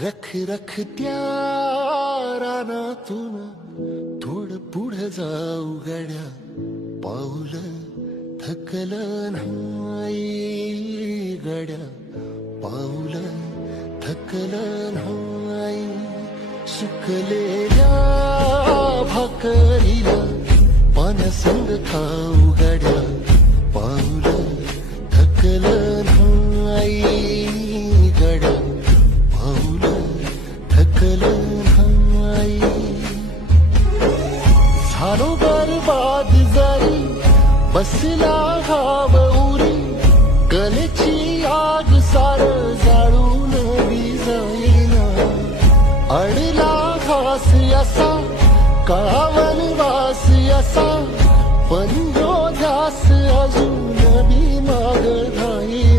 रख रख त्या रानातून थोडं पुढं जाऊ गड्या, पाऊल थकलं नाही गड्या, पाऊल थकलं नाही. सुकलेल्या भाकरीला पाण्यासंग खाऊ गड्या, पाऊल थकलं नाही गड्या, पाऊल थकलं नाही. झालो बरबाद जरी बसला हाव उरी, कलेची आग सार जाळून जाईना. अडला घास असा काळावन वास असा, पण ध्यास अजून बी माग राहीना.